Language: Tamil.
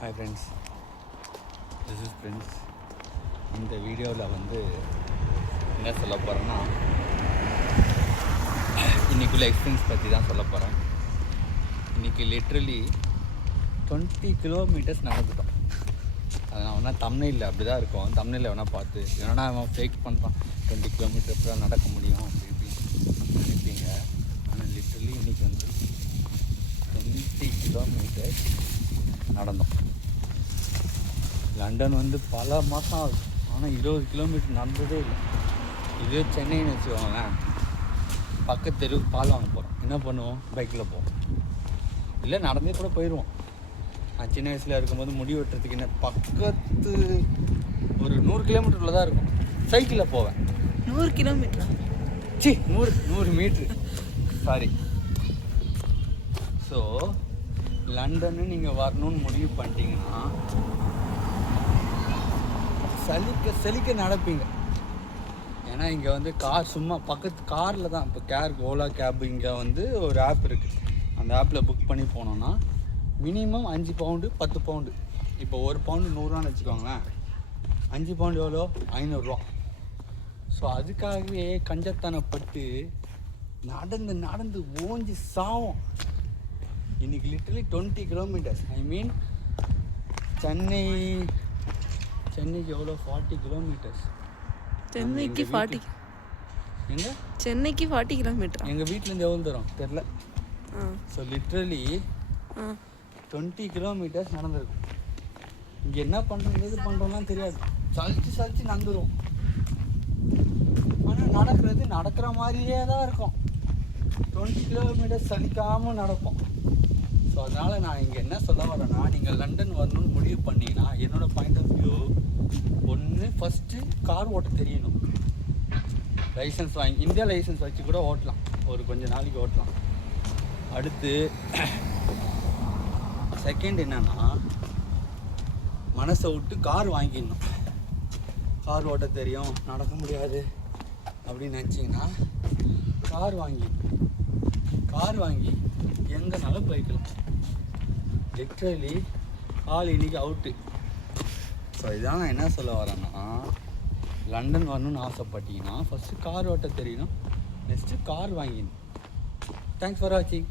Hi friends, this is friends. இந்த வீடியோவில் வந்து என்ன சொல்ல போகிறேன்னா, இன்றைக்குள்ள எக்ஸ்பீரியன்ஸ் பற்றி தான் சொல்ல போகிறேன். இன்றைக்கி லிட்ரலி 20 கிலோமீட்டர்ஸ் நடந்துட்டோம். அது நான் வேணால் தமிழில் அப்படி தான் இருக்கும். தமிழில் வேணால் பார்த்து ஏன்னா அவன் ஃபேக் பண்ணுறான் 20 கிலோமீட்டர் தான் நடக்க முடியும் அப்படி இப்படின்னு நினைப்பீங்க. ஆனால் லிட்ரலி இன்றைக்கி வந்து 20 கிலோமீட்டர் நடந்தோம். லண்டன் வந்து பல மாதம் ஆகுது, ஆனால் 20 கிலோமீட்டர் நடந்ததே இல்லை. இதே சென்னைன்னு வச்சுக்கோங்களேன், பக்கத்து தெருவுக்கு பால் வாங்க போகிறோம், என்ன பண்ணுவோம்? பைக்கில் போவோம், இல்லை நடந்தே கூட போயிடுவோம். நான் சின்ன வயசில் இருக்கும்போது முடி வெட்டுறதுக்கு என்ன பக்கத்து ஒரு 100 கிலோமீட்டரில் தான் இருக்கும், சைக்கிளில் போவேன். 100 கிலோமீட்டரா? 100 மீட்ரு, சாரி. ஸோ லண்டன்னு நீங்கள் வரணும்னு முடிவு பண்ணிட்டீங்கன்னா செலிக்க நடப்பீங்க. ஏன்னா இங்கே வந்து கார் சும்மா பக்கத்து காரில் தான். இப்போ ஓலா கேப் இங்கே வந்து ஒரு ஆப் இருக்குது. அந்த ஆப்பில் புக் பண்ணி போனோன்னா மினிமம் 5 பவுண்டு 10 பவுண்டு. இப்போ 1 பவுண்டு 100ரூவான்னு வச்சுக்கோங்களேன், 5 பவுண்டு எவ்வளோ? 500 ரூபா. ஸோ அதுக்காகவே கஞ்சத்தனப்பட்டு நடந்து ஓஞ்சி சாவும். இன்றைக்கி லிட்டரலி 20 கிலோமீட்டர்ஸ். ஐ மீன் சென்னைக்கு எவ்வளோ? 40 கிலோமீட்டர்ஸ். சென்னைக்கு 40? எங்க சென்னைக்கு 40 கிலோமீட்டர் எங்கள் வீட்டிலேருந்து எவ்வளோ தூரம் தெரில. ஸோ லிட்ரலி 20 கிலோமீட்டர்ஸ் நடந்திருக்கும். இங்கே என்ன பண்ணுறது எது பண்ணுறோம்லாம் தெரியாது, சலிச்சு நடந்துடும். ஆனால் நடக்கிற மாதிரியே தான் இருக்கும். 20 கிலோமீட்டர்ஸ் சலிக்காமல் நடப்போம். ஸோ அதனால் நான் இங்கே என்ன சொல்ல வரேன்னா, நீங்கள் லண்டன் வரணும்னு முடிவு பண்ணிங்கன்னா என்னோடய பாயிண்ட் ஆஃப் வியூ, ஒன்று ஃபஸ்ட்டு கார் ஓட்ட தெரியணும். லைசன்ஸ் வாங்கி இந்தியா லைசன்ஸ் வச்சு கூட ஓட்டலாம், ஒரு கொஞ்சம் நாளைக்கு ஓட்டலாம். அடுத்து செகண்ட் என்னன்னா, மனசை விட்டு கார் வாங்கிடணும். கார் ஓட்ட தெரியும், நடக்க முடியாது அப்படின்னு நினச்சிங்கன்னா கார் வாங்கி எங்கேனாலும் போய்க்கலாம். லிட்ரலி ஆள் இன்னைக்கு அவுட்டு. ஸோ இதான் நான் என்ன சொல்ல வரேன்னா, லண்டன் வரணும்னு ஆசைப்பட்டீங்கன்னா ஃபஸ்ட்டு கார் ஓட்ட தெரியணும், நெக்ஸ்ட்டு கார் வாங்கிடணும். தேங்க்ஸ் ஃபார் வாட்சிங்.